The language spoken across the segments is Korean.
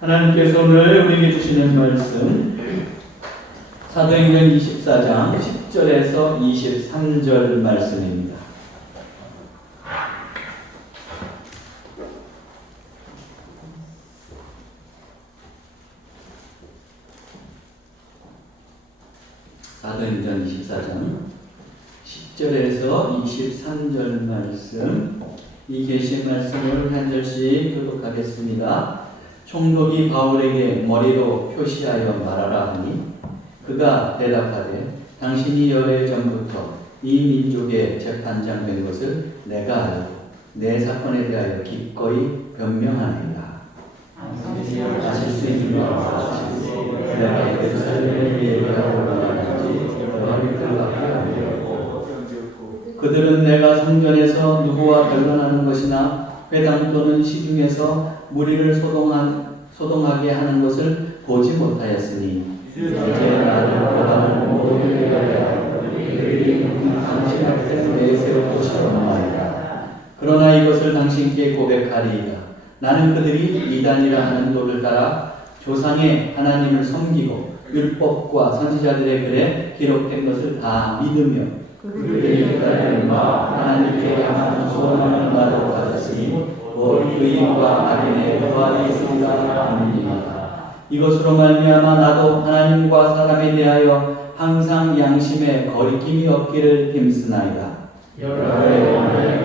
하나님께서 오늘 우리에게 주시는 말씀 사도행전 24장 10절에서 23절 말씀입니다. 사도행전 24장 10절에서 23절 말씀, 이 계시 말씀을 한 절씩 교독하겠습니다. 총독이 바울에게 머리로 표시하여 말하라 하니 그가 대답하되 당신이 열흘 전부터 이 민족의 재판장 된 것을 내가 알고 내 사건에 대하여 기꺼이 변명하나이다. 아실 수 있는 것은 내가 예루살렘에 예배하고 올라가는지 너희 들밖에 안 되었고 그들은 내가 성전에서 누구와 변론하는 것이나 회당 또는 시중에서 무리를 소동하게 하는 것을 보지 못하였으니 이제 나를 보라는 모든 그들이 당신 앞에 내세울 것이 없나이다. 그러나 이것을 당신께 고백하리이다. 나는 그들이 이단이라 하는 도를 따라 조상의 하나님을 섬기고 율법과 선지자들의 글에 기록된 것을 다 믿으며 그들이 기다림과 하나님께 향한 소원하는 말로 받았으니 의인과 악인의 교환이 있습니다. 아멘입니다. 이것으로 말미암아 나도 하나님과 사람에 대하여 항상 양심에 거리낌이 없기를 힘쓰나이다. 여러분의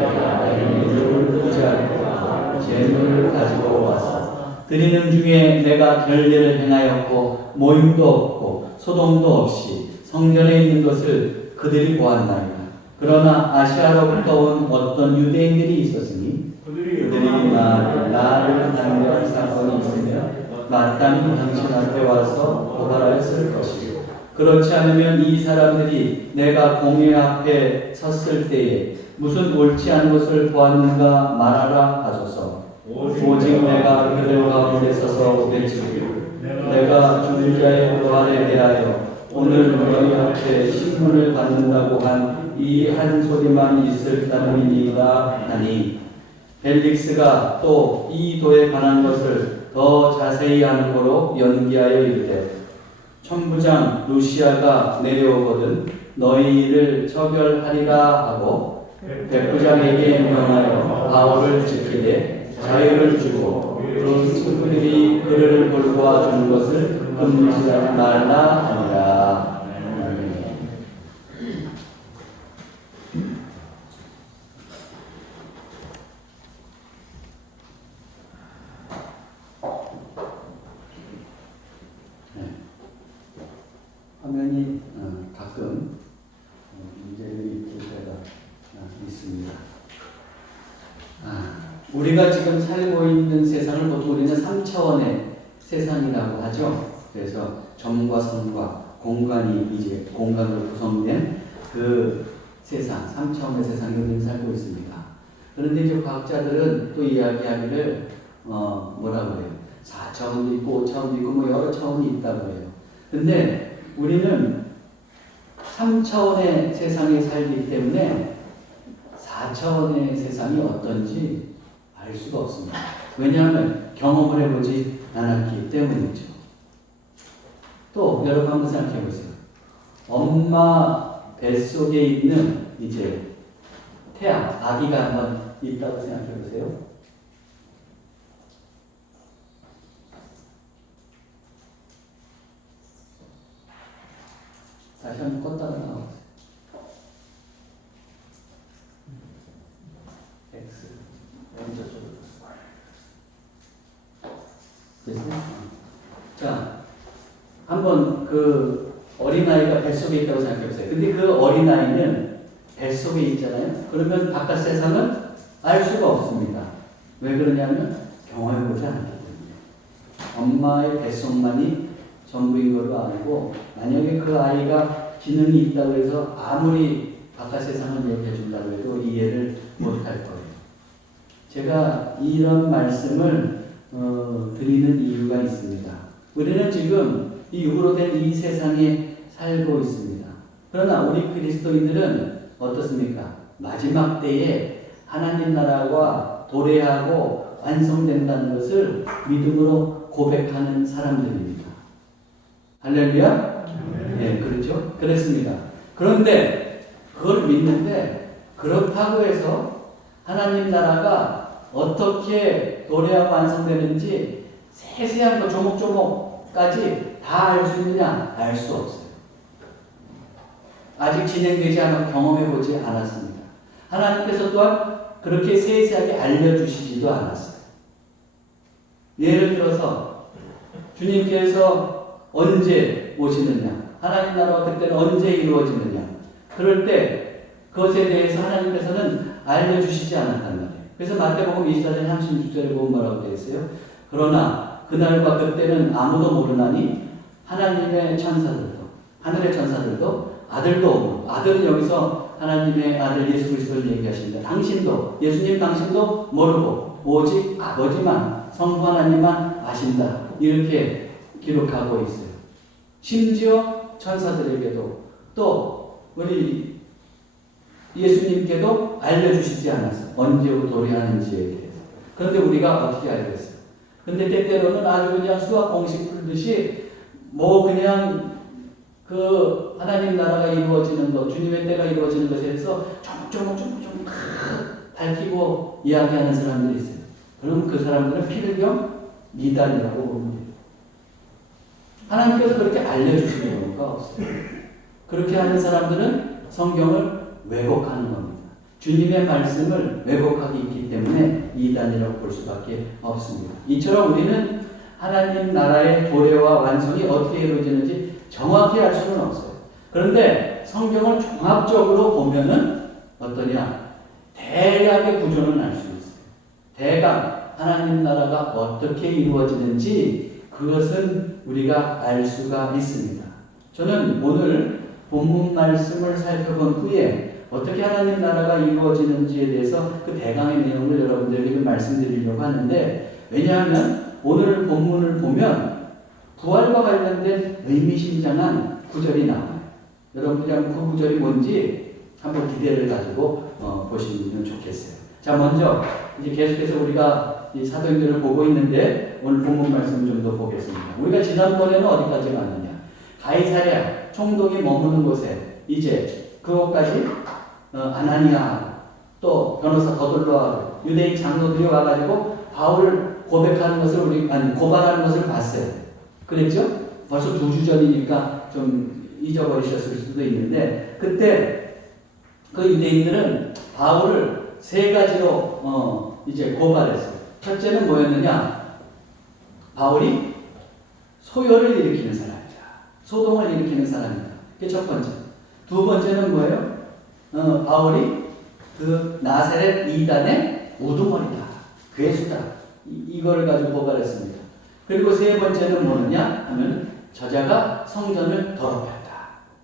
민족을 구제하고 재물을 가지고 와서 드리는 중에 내가 별례를 행하였고 모임도 없고 소동도 없이 성전에 있는 것을 그들이 보았나이다. 그러나 아시아로부터 온 어떤 유대인들이 있었으니 그들이 나를 단결 사건이 있으며 마땅히 당신 앞에 와서 고발하였을 것이고 그렇지 않으면 이 사람들이 내가 공회 앞에 섰을 때에 무슨 옳지 않은 것을 보았는가 말하라 하소서. 오직 내가 그들 가운데 서서 외치고 내가 죽은 자의 부활에 대하여 오늘 너희 앞에 신문을 받는다고 한 이 한 소리만 있을 따름이니이다 하니 벨릭스가 또 이 도에 관한 것을 더 자세히 하는 거로 연기하여 이르되 천부장 루시아가 내려오거든 너희를 처벌하리라 하고 백부장에게 명하여 바울을 지키되 자유를 주고 그 친구들이 그를 돌보아 주는 것을 금지하지 말라 하니라. 화면이 가끔 문제를 있을 때가 있습니다. 우리가 지금 살고 있는 세상을 보통 우리는 3차원의 세상이라고 하죠. 그래서 점과 선과 공간이 이제 공간으로 구성된 그 세상, 3차원의 세상에 우리는 살고 있습니다. 그런데 이제 과학자들은 또 이야기하기를 뭐라고 해요? 4차원도 있고 5차원도 있고 뭐 여러 차원이 있다고 해요. 근데 우리는 3차원의 세상에 살기 때문에 4차원의 세상이 어떤지 알 수가 없습니다. 왜냐하면 경험을 해보지 않았기 때문이죠. 또 여러분 한번 생각해 보세요. 엄마 뱃속에 있는 이제 태아, 아기가 한번 있다고 생각해 보세요. 다시 한번 껐다가 나와보세요. X. 왼쪽으로. 됐어요? 자, 한번 그 어린아이가 뱃속에 있다고 생각해보세요. 근데 그 어린아이는 뱃속에 있잖아요? 그러면 바깥 세상은 알 수가 없습니다. 왜 그러냐면 경험해보지 않기 때문에. 엄마의 뱃속만이 전부인 걸로 알고 만약에 그 아이가 지능이 있다고 해서 아무리 바깥 세상을 얘기해 준다고 해도 이해를 못할 거예요. 제가 이런 말씀을 드리는 이유가 있습니다. 우리는 지금 이 육으로 된 이 세상에 살고 있습니다. 그러나 우리 그리스도인들은 어떻습니까? 마지막 때에 하나님 나라와 도래하고 완성된다는 것을 믿음으로 고백하는 사람들입니다. 할렐루야? 네, 그렇죠? 그렇습니다. 그런데 그걸 믿는데 그렇다고 해서 하나님 나라가 어떻게 도래하고 완성되는지 세세한 거 조목조목까지 다 알 수 있느냐? 알 수 없어요. 아직 진행되지 않아 경험해보지 않았습니다. 하나님께서 또한 그렇게 세세하게 알려주시지도 않았어요. 예를 들어서 주님께서 언제 오시느냐, 하나님 나라가 그때는 언제 이루어지느냐, 그럴 때 그것에 대해서 하나님께서는 알려주시지 않았단 말이에요. 그래서 마태복음 24장 36절에 보면 뭐라고 되어 있어요? 그러나 그날과 그때는 아무도 모르나니 하나님의 천사들도, 하늘의 천사들도, 아들도, 아들은 여기서 하나님의 아들 예수 그리스도를 얘기하십니다. 당신도, 예수님 당신도 모르고 오직 아버지만, 성부 하나님만 아신다. 이렇게 기록하고 있어요. 심지어 천사들에게도 또 우리 예수님께도 알려주시지 않았어요. 언제부터 도래하는지에 대해서. 그런데 우리가 어떻게 알겠어요? 근데 때때로는 아주 그냥 수학 공식 풀듯이 뭐 그냥 그 하나님 나라가 이루어지는 것, 주님의 때가 이루어지는 것에 대해서 조금 밝히고 이야기하는 사람들이 있어요. 그럼 그 사람들은 필경 미달이라고 보면 돼요. 하나님께서 그렇게 알려주시는 경우가 없어요. 그렇게 하는 사람들은 성경을 왜곡하는 겁니다. 주님의 말씀을 왜곡하기 있기 때문에 이단이라고 볼 수밖에 없습니다. 이처럼 우리는 하나님 나라의 도래와 완성이 어떻게 이루어지는지 정확히 알 수는 없어요. 그런데 성경을 종합적으로 보면은 어떠냐? 대략의 구조는 알 수 있어요. 대강 하나님 나라가 어떻게 이루어지는지 그것은 우리가 알 수가 있습니다. 저는 오늘 본문 말씀을 살펴본 후에 어떻게 하나님 나라가 이루어지는지에 대해서 그 대강의 내용을 여러분들에게 말씀드리려고 하는데, 왜냐하면 오늘 본문을 보면 부활과 관련된 의미심장한 구절이 나와요. 여러분들이 한번 그 구절이 뭔지 한번 기대를 가지고 보시면 좋겠어요. 자, 먼저 이제 계속해서 우리가 이 사도행전을 보고 있는데 오늘 본문 말씀을 좀 더 보겠습니다. 우리가 지난번에는 어디까지 갔느냐? 가이사랴 총독이 머무는 곳에 이제 그곳까지 아나니아 또 변호사 더둘러 유대인 장로들이 와가지고 바울을 고백하는 것을 고발하는 것을 봤어요. 그랬죠? 벌써 2주 전이니까 좀 잊어버리셨을 수도 있는데, 그때 그 유대인들은 바울을 3가지로 이제 고발했어요. 첫째는 뭐였느냐? 바울이 소요를 일으키는 사람이다. 소동을 일으키는 사람이다. 그게 첫 번째. 2번째는 뭐예요? 바울이 그 나사렛 이단의 우두머리다. 괴수다. 이걸 가지고 고발했습니다. 그리고 3번째는 뭐느냐 하면 저자가 성전을 더럽혔다.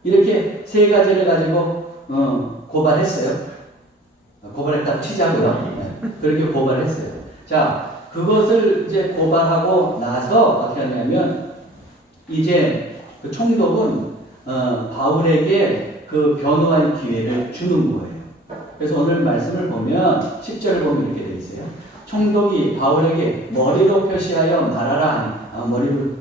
이렇게 3가지를 가지고 고발했어요. 고발했다고 치자고요. 네. 그렇게 고발했어요. 자, 그것을 이제 고발하고 나서 어떻게 하냐면 이제 그 총독은 바울에게 그 변호할 기회를 주는 거예요. 그래서 오늘 말씀을 보면 10절을 보면 이렇게 되어 있어요. 총독이 바울에게 머리로 표시하여 말하라. 머리로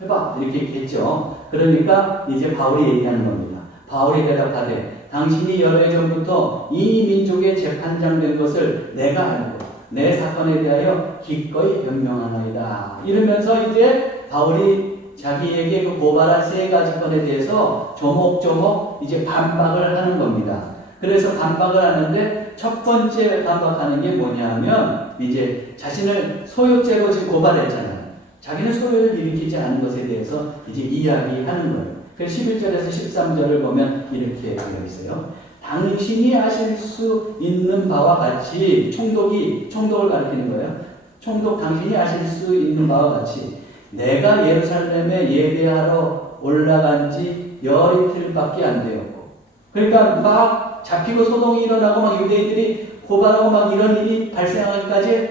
해봐. 이렇게 했죠. 그러니까 이제 바울이 얘기하는 겁니다. 바울이 대답하되 당신이 여러 해 전부터 이 민족의 재판장 된 것을 내가 알고 내 사건에 대하여 기꺼이 변명하나이다. 이러면서 이제 바울이 자기에게 그 고발한 3가지 건에 대해서 조목조목 이제 반박을 하는 겁니다. 그래서 반박을 하는데 첫 번째 반박하는 게 뭐냐면 이제 자신을 소유죄로 지금 고발했잖아요. 자기는 소유를 일으키지 않은 것에 대해서 이제 이야기하는 거예요. 그래서 11절에서 13절을 보면 이렇게 되어 있어요. 당신이 아실 수 있는 바와 같이 총독을 가리키는 거예요. 총독 당신이 아실 수 있는 바와 같이 내가 예루살렘에 예배하러 올라간 지 열이틀밖에 안 되었고, 그러니까 막 잡히고 소동이 일어나고 막 유대인들이 고발하고 막 이런 일이 발생하기까지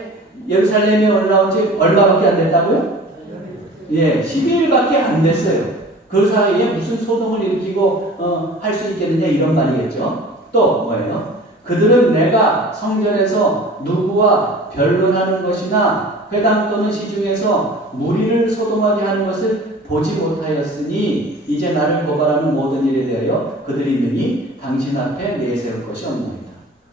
예루살렘에 올라온 지 얼마밖에 안 됐다고요? 예, 12일밖에 안 됐어요. 그 사이에 무슨 소동을 일으키고 할 수 있겠느냐 이런 말이겠죠. 또 뭐예요? 그들은 내가 성전에서 누구와 변론하는 것이나 회당 또는 시중에서 무리를 소동하게 하는 것을 보지 못하였으니 이제 나를 고발하는 모든 일에 대하여 그들이 능히 당신 앞에 내세울 것이 없나이다.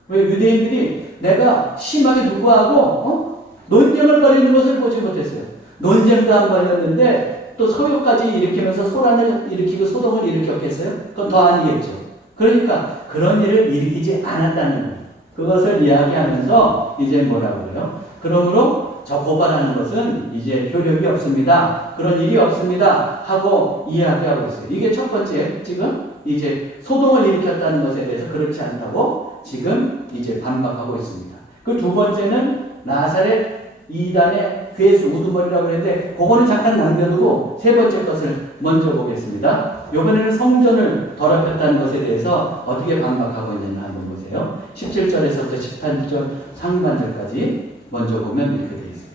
왜 유대인들이 내가 심하게 누구하고 논쟁을 벌이는 것을 보지 못했어요. 논쟁도 안 벌였는데 또 소요까지 일으키면서 소란을 일으키고 소동을 일으켰겠어요? 그건 더 아니겠죠. 그러니까 그런 일을 일으키지 않았다는 거예요. 그것을 이야기하면서 이제 뭐라고 그래요? 그러므로 저 고발하는 것은 이제 효력이 없습니다. 그런 일이 없습니다. 하고 이야기하고 있어요. 이게 첫 번째, 지금 이제 소동을 일으켰다는 것에 대해서 그렇지 않다고 지금 이제 반박하고 있습니다. 그 두 번째는 나사렛 이단의 괴수 우두머리라고 했는데 그거는 잠깐 남겨두고 세 번째 것을 먼저 보겠습니다. 이번에는 성전을 더럽혔다는 것에 대해서 어떻게 반박하고 있는가 한번 보세요. 17절에서부터 18절 상반절까지 먼저 보면 이렇게 되어 있어요.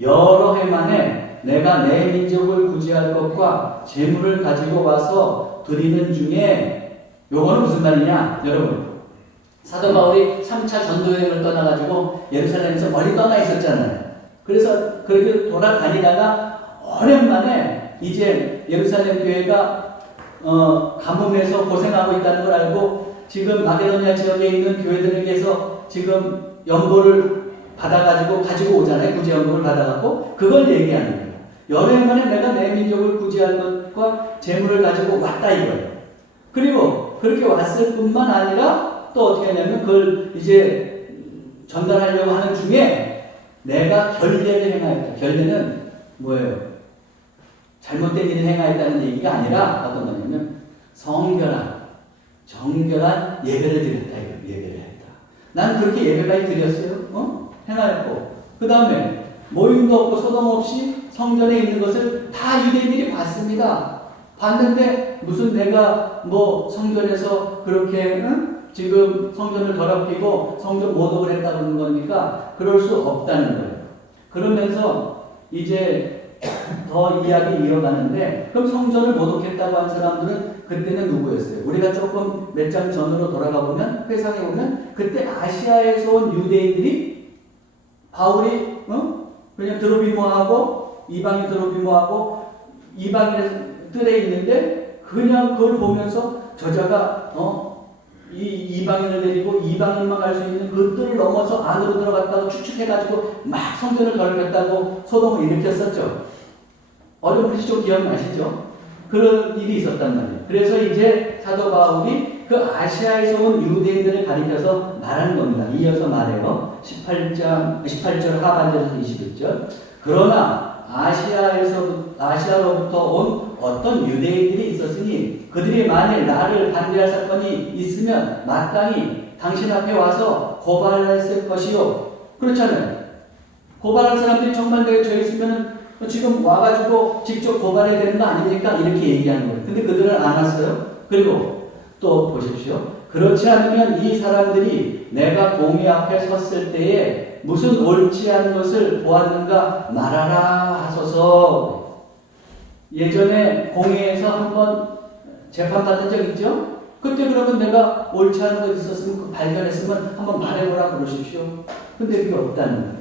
여러 해 만에 내가 내 민족을 구제할 것과 재물을 가지고 와서 드리는 중에 요거는 무슨 말이냐 여러분, 사도 바울이 3차 전도여행을 떠나가지고 예루살렘에서 멀리 떠나 있었잖아요. 그래서 그렇게 돌아다니다가 오랜만에 이제 예루살렘 교회가 가뭄에서 고생하고 있다는 걸 알고 지금 마게도냐 지역에 있는 교회들에게서 지금 연고를 가지고 오잖아요. 구제 연고를 받아갖고 그걸 얘기하는 거예요. 여러 해 만에 내가 내 민족을 구제할 것과 재물을 가지고 왔다 이거예요. 그리고 그렇게 왔을 뿐만 아니라 또 어떻게 하냐면 그걸 이제 전달하려고 하는 중에 내가 결례를 행하였다. 결례는 뭐예요? 잘못된 일을 행하였다는 얘기가 아니라 어떤 거냐면 정결한 예배를 드렸다. 예배를 했다. 난 그렇게 예배까지 드렸어요. 행하였고 그 다음에 모임도 없고 소동 없이 성전에 있는 것을 다 유대인들이 봤습니다. 봤는데 무슨 내가 뭐 성전에서 그렇게 지금 성전을 더럽히고 성전 모독을 했다는 겁니까? 그럴 수 없다는 거예요. 그러면서 이제 더 이야기 이어가는데 그럼 성전을 모독했다고 한 사람들은 그때는 누구였어요? 우리가 조금 몇 장 전으로 돌아가 보면 회상해 보면 그때 아시아에서 온 유대인들이 바울이 그냥 드로비모하고 이방인 드로비모하고 이방인의 뜰에 있는데 그냥 그걸 보면서 저자가 이 이방인을 데리고 이방인만 갈 수 있는 그 뜰을 넘어서 안으로 들어갔다고 추측해가지고 막 성전을 더럽혔다고 소동을 일으켰었죠. 어렴풋이 좀 기억나시죠? 그런 일이 있었단 말이에요. 그래서 이제 사도 바울이 그 아시아에서 온 유대인들을 가리켜서 말하는 겁니다. 이어서 말해요. 18절 하반절에서 21절. 그러나 아시아로부터 온 어떤 유대인들이 있었으니 그들이 만일 나를 반대할 사건이 있으면 마땅히 당신 앞에 와서 고발했을 것이요. 그렇잖아요. 고발할 사람들이 정말 내가 저 있으면 지금 와가지고 직접 고발해야 되는 거 아닙니까? 이렇게 얘기하는 거예요. 근데 그들은 안 왔어요. 그리고 또 보십시오. 그렇지 않으면 이 사람들이 내가 공의 앞에 섰을 때에 무슨 옳지 않은 것을 보았는가 말하라 하소서. 예전에 공회에서 한번 재판받은 적 있죠? 그때 그러면 내가 옳지 않은 것 있었으면 발견했으면 한번 말해보라 그러십시오. 근데 그게 없다는 거예요.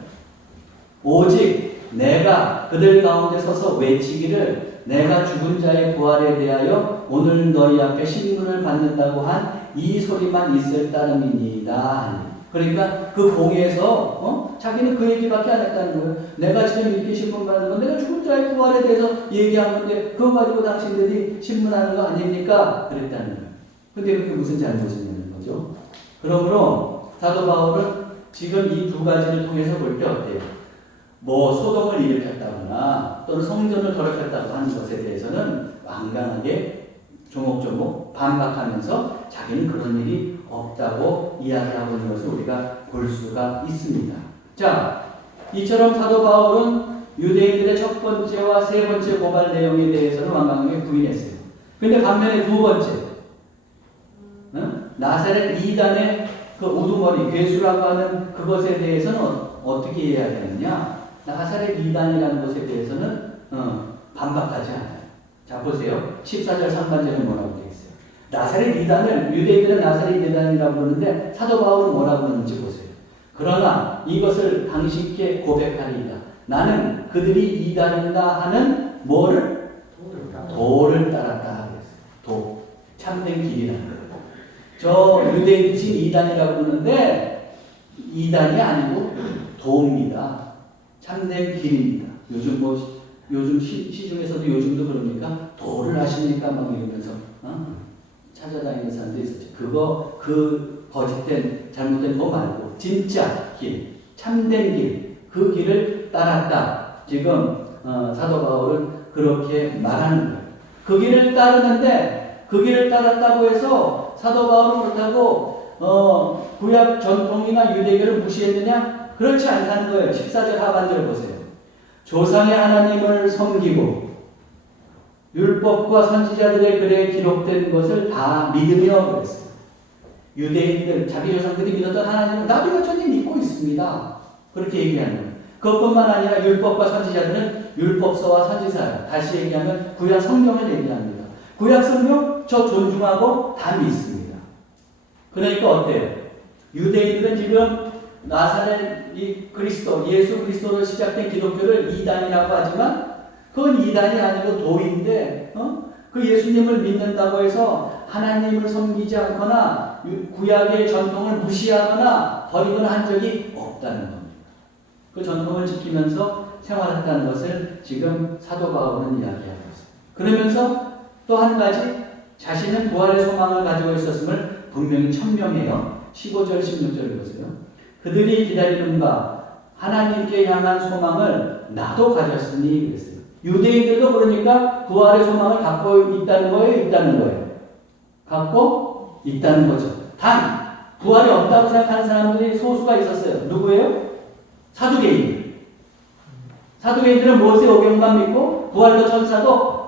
오직 내가 그들 가운데 서서 외치기를 내가 죽은 자의 부활에 대하여 오늘 너희 앞에 신문을 받는다고 한 이 소리만 있을 따름이니이다. 그러니까 그 공회에서 자기는 그 얘기밖에 안 했다는 거예요. 내가 지금 이렇게 신문 받는 건 내가 죽은 자의 부활에 대해서 얘기하는데 그거 가지고 당신들이 신문하는 거 아닙니까? 그랬다는 거예요. 근데 그게 무슨 잘못이냐는 거죠. 그러므로 사도 바울은 지금 이 두 가지를 통해서 볼 때 어때요? 뭐 소동을 일으켰다거나 또는 성전을 더럽혔다고 하는 것에 대해서는 완강하게 조목조목 반박하면서 자기는 그런 일이 없다고 이야기하고 있는 것을 우리가 볼 수가 있습니다. 자, 이처럼 사도 바울은 유대인들의 첫 번째와 세 번째 고발 내용에 대해서는 완강하게 부인했어요. 근데 반면에 두 번째, 나사렛 이단의 그 우두머리, 괴수라고 하는 그것에 대해서는 어떻게 이야기하느냐? 나사렛 이단이라는 것에 대해서는 반박하지 않아요. 자, 보세요. 14절 상반절에 뭐라고 되어 있어요? 나사렛 이단을 유대인들은 나사렛 이단이라고 부르는데 사도 바울은 뭐라고 부르는지 보세요. 그러나 이것을 당신께 고백하리이다. 나는 그들이 이단이다 하는 뭐를? 도를 따랐다. 도. 참된 길이라는 거예요. 저 유대인들이 이단이라고 부르는데 이단이 아니고 도입니다. 참된 길입니다. 요즘 시중에서도 요즘도 그러니까 도를 아십니까? 막 이러면서 찾아다니는 사람도 있었죠. 그 거짓된 잘못된 거 말고 진짜 길, 참된 길, 그 길을 따랐다. 지금 사도 바울은 그렇게 말하는 거예요. 그 길을 따르는데 그 길을 따랐다고 해서 사도 바울은 그렇다고 구약 전통이나 유대교를 무시했느냐? 그렇지 않다는 거예요. 14절 하반절 보세요. 조상의 하나님을 섬기고 율법과 선지자들의 글에 기록된 것을 다 믿으며 그랬어요. 유대인들, 자기 조상들이 믿었던 하나님은 나도 여전히 믿고 있습니다. 그렇게 얘기하는 거예요. 그것뿐만 아니라 율법과 선지자들은 율법서와 선지자예요. 다시 얘기하면 구약 성경을 얘기합니다. 구약 성경 저 존중하고 다 믿습니다. 그러니까 어때요? 유대인들은 지금 나사렛 그리스도, 예수 그리스도로 시작된 기독교를 이단이라고 하지만 그건 이단이 아니고 도인데 그 예수님을 믿는다고 해서 하나님을 섬기지 않거나 구약의 전통을 무시하거나 버리거나 한 적이 없다는 겁니다. 그 전통을 지키면서 생활했다는 것을 지금 사도 바울은 이야기하고 있습니다. 그러면서 또 한 가지 자신은 부활의 소망을 가지고 있었음을 분명히 천명해요. 15절 16절 보세요. 그들이 기다리는 바 하나님께 향한 소망을 나도 가졌으니 그랬어요. 유대인들도 그러니까 부활의 소망을 갖고 있다는 거예요? 있다는 거예요? 갖고 있다는 거죠. 단 부활이 없다고 생각하는 사람들이 소수가 있었어요. 누구예요? 사두개인. 사두개인들은 모세 오경만 믿고 부활도 천사도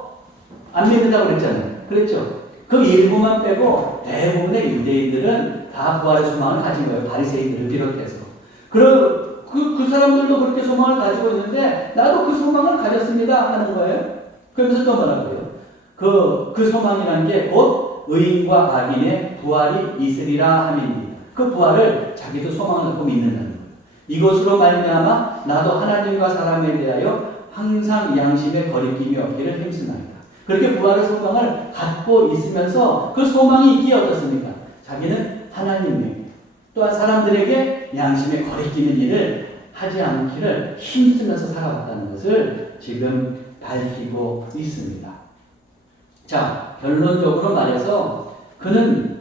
안 믿는다고 그랬잖아요. 그랬죠? 그 일부만 빼고 대부분의 유대인들은 다 부활의 소망을 가진 거예요. 바리새인들을 비롯해서. 그 사람들도 그렇게 소망을 가지고 있는데 나도 그 소망을 가졌습니다 하는 거예요. 그러면서 또 뭐라고요? 그 소망이라는 게 곧 의인과 악인의 부활이 있으리라 함입니다. 그 부활을 자기도 소망을 갖고 믿는다는 거예요. 이것으로 말미암아 나도 하나님과 사람에 대하여 항상 양심에 거리낌이 없기를 힘쓰나이다. 그렇게 부활의 소망을 갖고 있으면서 그 소망이 있기에 어떻습니까? 자기는 하나님에게 또한 사람들에게 양심에 거리끼는 일을 하지 않기를 힘쓰면서 살아왔다는 것을 지금 밝히고 있습니다. 자, 결론적으로 말해서 그는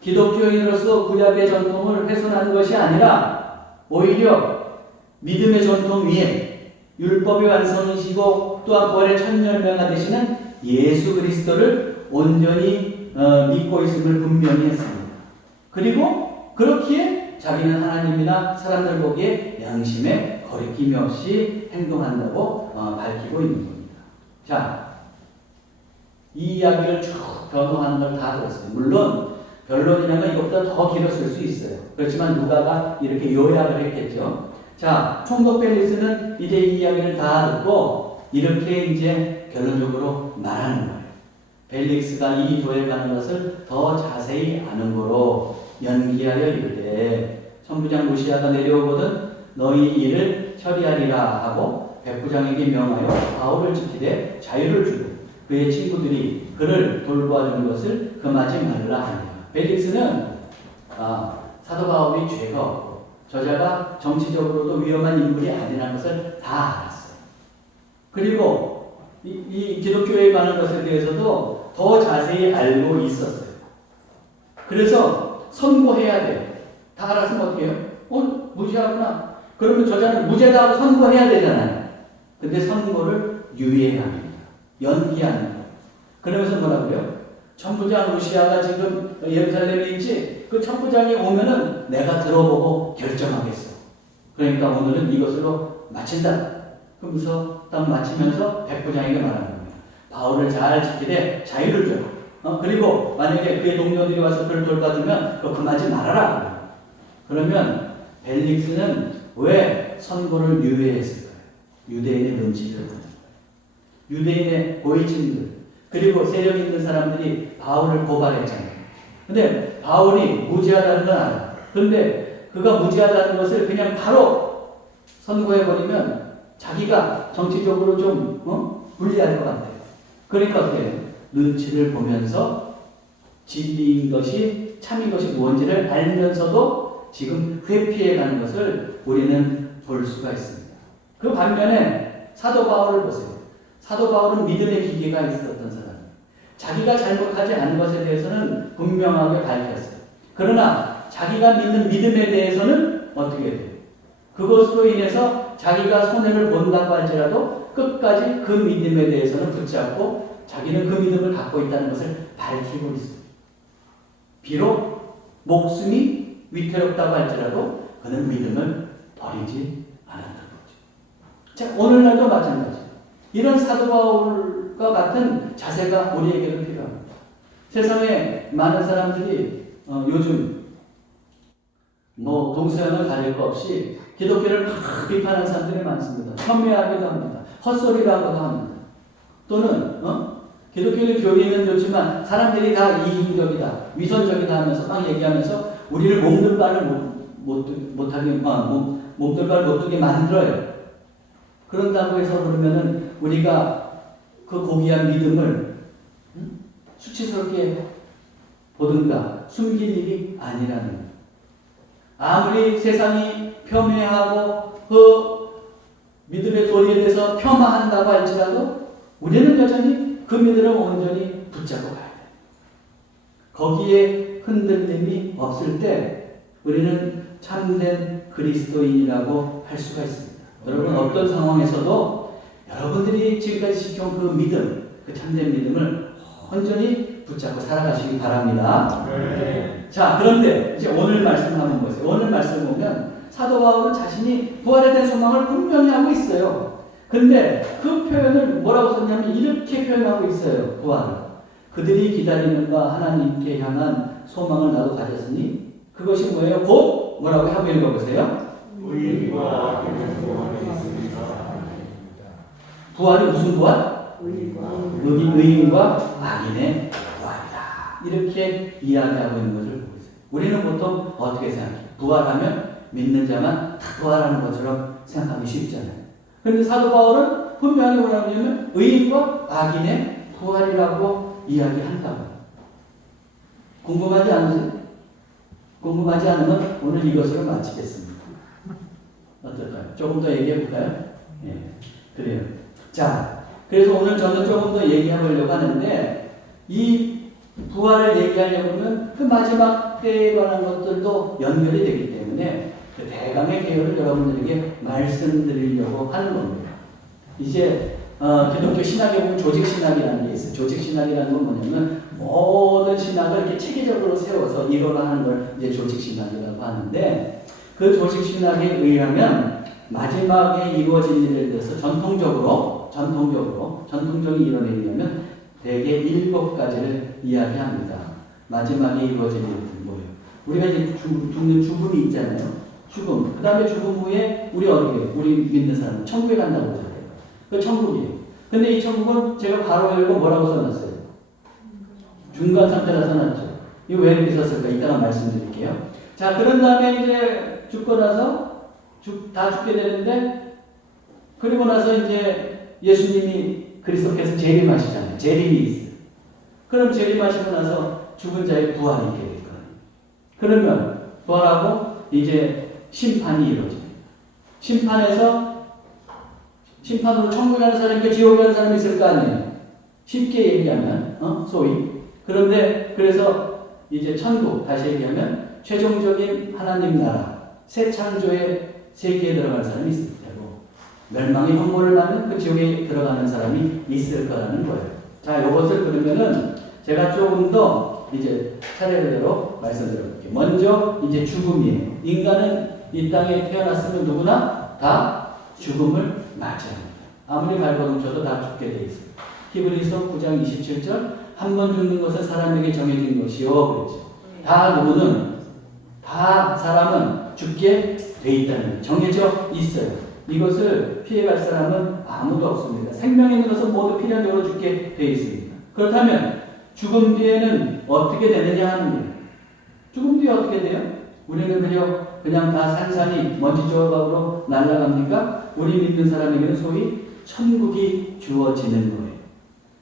기독교인으로서 구약의 전통을 훼손한 것이 아니라 오히려 믿음의 전통 위에 율법의 완성이시고 또한 부활의 첫 열매가 되시는 예수 그리스도를 온전히 믿고 있음을 분명히 했습니다. 그리고 그렇기에 자기는 하나님이나 사람들 보기에 양심에 거리낌이 없이 행동한다고 밝히고 있는 겁니다. 자, 이 이야기를 쭉 변호하는 걸 다 들었어요. 물론 변론이라면 이것보다 더 길었을 수 있어요. 그렇지만 누가가 이렇게 요약을 했겠죠. 자, 총독 벨리스는 이제 이 이야기를 다 듣고 이렇게 이제 결론적으로 말하는 거예요. 벨릭스가 이 도에 가는 것을 더 자세히 아는 거로 연기하여 이르되 천부장 루시아가 내려오거든 너희 일을 처리하리라 하고 백부장에게 명하여 바울을 지키되 자유를 주고 그의 친구들이 그를 돌보아주는 것을 금하지 말라 하니라. 벨릭스는 사도 바울이 죄가 없고 저자가 정치적으로도 위험한 인물이 아니라는 것을 다 알았어요. 그리고 이 기독교에 관한 것에 대해서도 더 자세히 알고 있었어요. 그래서 선고해야 돼요. 다 알았으면 어떻게 해요? 무죄하구나. 그러면 저자는 무죄다 하고 선고해야 되잖아요. 근데 선고를 유예합니다. 연기하는 거예요. 그러면서 뭐라고요? 천부장 루시아가 지금 예루살렘에 있지? 그 천부장이 오면은 내가 들어보고 결정하겠어. 그러니까 오늘은 이것으로 마친다. 그러면서 딱 마치면서 백부장에게 말하는 겁니다. 바울을 잘 지키되 자유를 줘. 그리고 만약에 그의 동료들이 와서 그를 돌봐주면 그거 금하지 말아라. 그러면 벨릭스는 왜 선고를 유예했을까요? 유대인의 눈치를 보는 거예요. 유대인의 고위층들, 그리고 세력 있는 사람들이 바울을 고발했잖아요. 근데 바울이 무지하다는 건 알아. 근데 그가 무지하다는 것을 그냥 바로 선고해버리면 자기가 정치적으로 좀 불리할 것 같아요. 그러니까 어떻게 해요? 눈치를 보면서 진리인 것이 참인 것이 무엇인지를 알면서도 지금 회피해가는 것을 우리는 볼 수가 있습니다. 그 반면에 사도 바울을 보세요. 사도 바울은 믿음의 기계가 있었던 사람이에요. 자기가 잘못하지 않은 것에 대해서는 분명하게 밝혔어요. 그러나 자기가 믿는 믿음에 대해서는 어떻게 돼요? 그것으로 인해서 자기가 손해를 본다고 할지라도 끝까지 그 믿음에 대해서는 붙잡고 자기는 그 믿음을 갖고 있다는 것을 밝히고 있습니다. 비록 목숨이 위태롭다고 할지라도 그는 믿음을 버리지 않았던 거죠. 자, 오늘날도 마찬가지예요. 이런 사도 바울과 같은 자세가 우리에게도 필요합니다. 세상에 많은 사람들이 요즘 동서양을 가릴 것 없이 기독교를 막 비판하는 사람들이 많습니다. 폄훼하기도 합니다. 헛소리라고도 합니다. 또는 기독교의 교리는 좋지만 사람들이 다 이중적이다, 위선적이다 하면서 막 얘기하면서 우리를 몸둘 바를 몸둘 바를 못 두게 만들어요. 그런다고 해서 그러면은 우리가 그 고귀한 믿음을 수치스럽게 보든가 숨길 일이 아니라는 거예요. 아무리 세상이 폄훼하고 그 믿음의 도리에 대해서 폄하한다고 할지라도 우리는 여전히 그 믿음을 온전히 붙잡고 가야 돼요. 거기에 흔들림이 없을 때 우리는 참된 그리스도인이라고 할 수가 있습니다. 여러분 어떤 상황에서도 여러분들이 지금까지 지켜온 그 믿음, 그 참된 믿음을 온전히 붙잡고 살아가시기 바랍니다. 네. 자, 그런데 이제 오늘 말씀 한번 보세요. 오늘 말씀 보면 사도 바울은 자신이 부활에 대한 소망을 분명히 하고 있어요. 근데 그 표현을 뭐라고 썼냐면 이렇게 표현하고 있어요. 부활을. 그들이 기다리는 바 하나님께 향한 소망을 나도 가졌으니 그것이 뭐예요? 곧 뭐라고 하고 읽어보세요. 의인과 부활이 무슨 부활? 의인과 악인의 부활이다. 이렇게 이야기하고 있는 것을 보고 있어요. 우리는 보통 어떻게 생각해요? 부활하면 믿는 자만 다 부활하는 것처럼 생각하기 쉽잖아요. 그런데 사도 바울은 분명히 뭐라고 하냐면 의인과 악인의 부활이라고 이야기한다고. 궁금하지 않으세요? 궁금하지 않으면 오늘 이것으로 마치겠습니다. 어떨까요? 조금 더 얘기해 볼까요? 예, 그래요. 자, 그래서 오늘 저는 조금 더 얘기해 보려고 하는데 이 부활을 얘기하려면 그 마지막 때에 관한 것들도 연결이 되기 때문에 그 대강의 개요를 여러분들에게 말씀드리려고 하는 겁니다. 이제 기독교 신학에 보면 조직신학이라는 게 있어요. 조직신학이라는 건 뭐냐면 모든 신학을 이렇게 체계적으로 세워서 이론화하는 걸 이제 조직신학이라고 하는데 그 조직신학에 의하면 마지막에 이루어진 일에 대해서 전통적인 이론에 의하면 대개 7가지를 이야기합니다. 마지막에 이루어진 일은 뭐예요? 우리가 이제 죽는 죽음이 있잖아요. 죽음. 그 다음에 죽음 후에 우리 어디에? 우리 믿는 사람은 천국에 간다고 하잖아요. 그 천국이에요. 근데 이 천국은 제가 바로 열고 뭐라고 써놨어요? 중간 상태라 써놨죠. 이거 왜 이렇게 썼을까? 이따가 말씀드릴게요. 자, 그런 다음에 이제 죽고 나서 다 죽게 되는데 그리고 나서 이제 예수님이 그리스도께서 재림하시잖아요. 재림이 있어요. 그럼 재림하시고 나서 죽은 자의 부활이 있게 될 거예요. 그러면 부활하고 이제 심판이 이루어집니다. 심판으로 천국에 가는 사람과 지옥에 가는 사람이 있을 거 아니에요. 쉽게 얘기하면 소위. 그런데 그래서 이제 천국 다시 얘기하면 최종적인 하나님 나라 새 창조의 세계에 들어가는 사람이 있을 테고 멸망의 형벌을 받는 그 지옥에 들어가는 사람이 있을 거라는 거예요. 자, 이것을 그러면은 제가 조금 더 이제 차례대로 말씀드려볼게요. 먼저 이제 죽음이에요. 인간은 이 땅에 태어났으면 누구나 다 죽음을 맞이합니다. 아무리 발버둥쳐도 다 죽게 돼 있어요. 히브리서 9장 27절 한 번 죽는 것은 사람에게 정해진 것이요 그랬죠. 다 사람은 죽게 돼 있다는 게 정해져 있어요. 이것을 피해갈 사람은 아무도 없습니다. 생명 있는 것은 모두 필연적으로 죽게 돼 있습니다. 그렇다면 죽음 뒤에는 어떻게 되느냐 하는 거예요. 죽음 뒤에 어떻게 돼요? 우리는 그냥 다 산산이 먼지 조각으로 날아갑니까? 우리 믿는 사람에게는 소위 천국이 주어지는 거예요.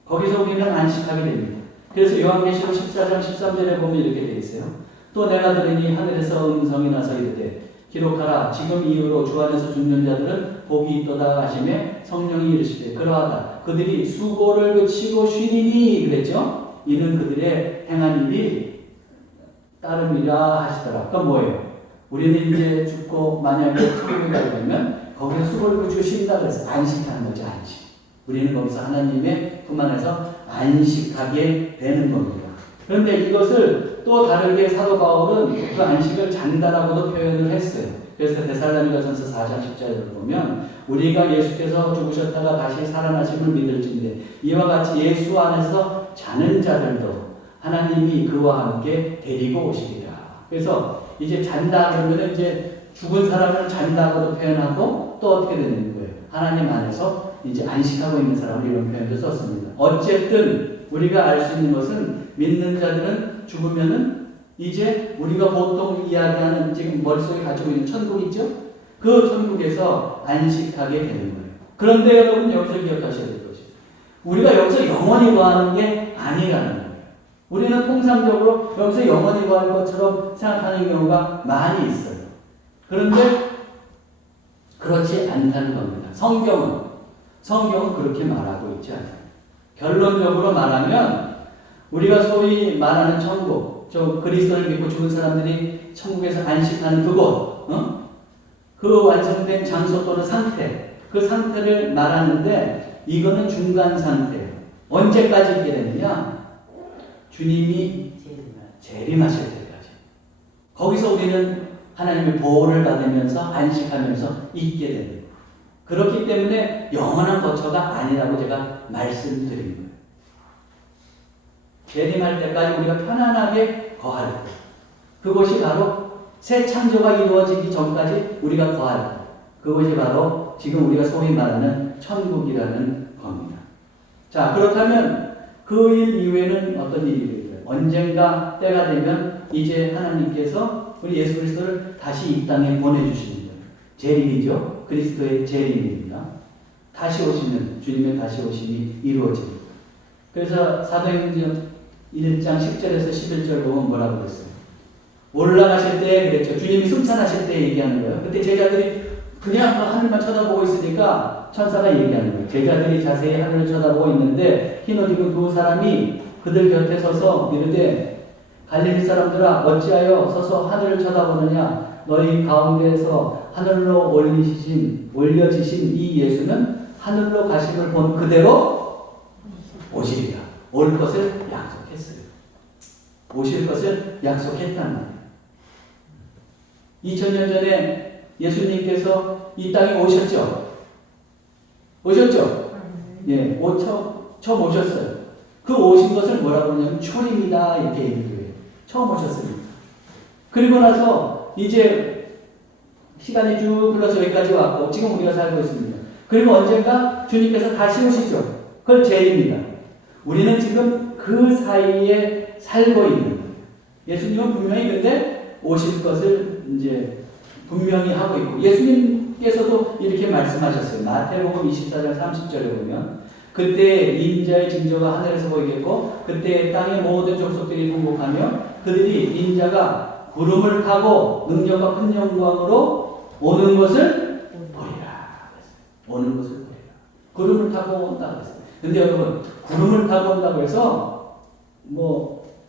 거기서 우리는 안식하게 됩니다. 그래서 요한계시록 14장 13절에 보면 이렇게 되어 있어요. 또 내가 들으니 하늘에서 음성이 나서 이르되 기록하라. 지금 이후로 주 안에서 죽는 자들은 복이 있도다 하시매 성령이 이르시되 그러하다. 그들이 수고를 그치고 쉬리니 그랬죠. 이는 그들의 행한 일이 따름이라 하시더라. 그건 뭐예요? 우리는 이제 죽고 만약에 천국에 가게 되면 거기서 수고를 그치고 쉰다 그래서 안식하는 거죠. 안식. 우리는 거기서 하나님의 품 안에서 안식하게 되는 겁니다. 그런데 이것을 또 다르게 사도 바울은 그 안식을 잔다라고도 표현을 했어요. 그래서 데살로니가전서 4장 10절을 보면 우리가 예수께서 죽으셨다가 다시 살아나심을 믿을진데 이와 같이 예수 안에서 자는 자들도 하나님이 그와 함께 데리고 오시리라. 그래서 이제 잔다 그러면 이제 죽은 사람을 잔다고도 표현하고 또 어떻게 되는 거예요? 하나님 안에서 이제 안식하고 있는 사람을 이런 표현도 썼습니다. 어쨌든 우리가 알 수 있는 것은 믿는 자들은 죽으면은 이제 우리가 보통 이야기하는 지금 머릿속에 가지고 있는 천국 있죠? 그 천국에서 안식하게 되는 거예요. 그런데 여러분 여기서 기억하셔야 될 것이 우리가 여기서 영원히 거하는 게 아니라는 거예요. 우리는 통상적으로 여기서 영원히 거할 것처럼 생각하는 경우가 많이 있어요. 그런데 그렇지 않다는 겁니다. 성경은 그렇게 말하고 있지 않아요. 결론적으로 말하면 우리가 소위 말하는 천국, 저 그리스도를 믿고 죽은 사람들이 천국에서 안식하는 그곳, 그 완성된 장소 또는 상태, 그 상태를 말하는데 이거는 중간 상태예요. 언제까지 있게 되느냐? 주님이 재림하실 때까지. 거기서 우리는 하나님의 보호를 받으면서 안식하면서 있게 됩니다. 그렇기 때문에 영원한 거처가 아니라고 제가 말씀드린 거예요. 재림할 때까지 우리가 편안하게 거할 것. 그것이 바로 새 창조가 이루어지기 전까지 우리가 거할 것. 그것이 바로 지금 우리가 소위 말하는 천국이라는 겁니다. 자, 그렇다면 그 일 이후에는 어떤 일이 될까요? 언젠가 때가 되면 이제 하나님께서 우리 예수 그리스도를 다시 이 땅에 보내주시는 거예요. 재림이죠. 그리스도의 재림입니다. 다시 오시는 주님의 다시 오심이 이루어집니다. 그래서 사도행전 1장 10절에서 11절 보면 뭐라고 그랬어요? 올라가실 때 그랬죠. 주님이 승천하실 때 얘기하는 거예요. 그때 제자들이 그냥 하늘만 쳐다보고 있으니까 천사가 얘기하는 거예요. 제자들이 자세히 하늘을 쳐다보고 있는데 흰 옷 입은 두 사람이 그들 곁에 서서 이르되 갈릴리 사람들아 어찌하여 서서 하늘을 쳐다보느냐 너희 가운데에서 하늘로 올려지신 이 예수는 하늘로 가심을 본 그대로 오시리라. 올 것을 약속했어요. 오실 것을 약속했단 말이에요. 2000년 전에 예수님께서 이 땅에 오셨죠? 오셨죠? 예, 처음 오셨어요. 그 오신 것을 뭐라고 하냐면 초림이다 이렇게 얘기해요. 처음 오셨습니다. 그리고 나서 이제 시간이 쭉 흘러서 여기까지 왔고 지금 우리가 살고 있습니다. 그리고 언젠가 주님께서 다시 오시죠. 그걸 재림입니다. 우리는 지금 그 사이에 살고 있는 거예요. 예수님은 분명히 근데 오실 것을 이제 분명히 하고 있고 예수님께서도 이렇게 말씀하셨어요. 마태복음 24장 30절에 보면 그때 인자의 징조가 하늘에서 보이겠고 그때 땅의 모든 족속들이 통곡하며 그들이 인자가 구름을 타고 능력과 큰 영광으로 오는 것을 보리라. 오는 것을 보리라. 구름을 타고 온다고 했어요. 근데 여러분 구름을 타고 온다고 해서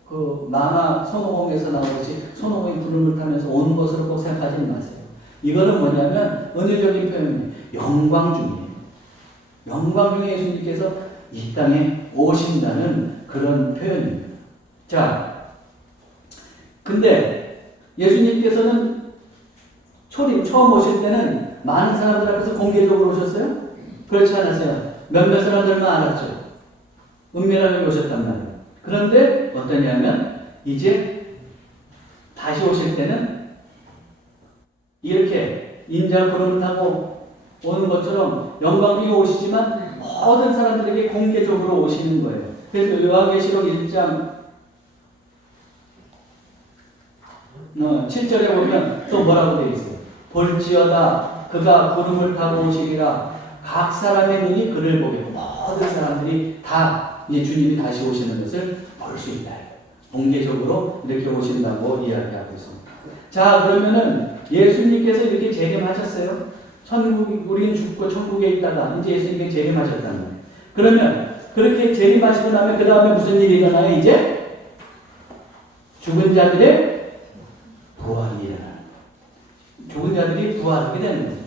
그 만화 손오공에서 나오듯이 손오공이 구름을 타면서 오는 것으로 꼭 생각하지 마세요. 이거는 뭐냐면 은유적인 표현이에요. 영광 중이에요. 영광 중에 예수님께서 이 땅에 오신다는 그런 표현입니다. 자, 근데 예수님께서는 초림 처음 오실 때는 많은 사람들 앞에서 공개적으로 오셨어요? 그렇지 않았어요. 몇몇 사람들만 알았죠. 은밀하게 오셨단 말이에요. 그런데 어떠냐면 이제 다시 오실 때는 이렇게 인자 구름을 타고 오는 것처럼 영광 중에 오시지만 모든 사람들에게 공개적으로 오시는 거예요. 그래서 요한계시록 1장 7절에 보면 또 뭐라고 되어 있어요? 볼지어다 그가 구름을 타고 오시리라. 각 사람의 눈이 그를 보게, 모든 사람들이 다 이제 주님이 다시 오시는 것을 볼 수 있다. 공개적으로 이렇게 오신다고 이야기하고 있습니다. 자, 그러면은 예수님께서 이렇게 재림하셨어요. 우리는 죽고 천국에 있다가 이제 예수님께 재림하셨다는 거예요. 그러면 그렇게 재림하시고 나면 그 다음에 무슨 일이 일어나요? 이제 죽은 자들의 부활이 일어나는 거예요. 죽은 자들이 부활하게 되는 겁니다.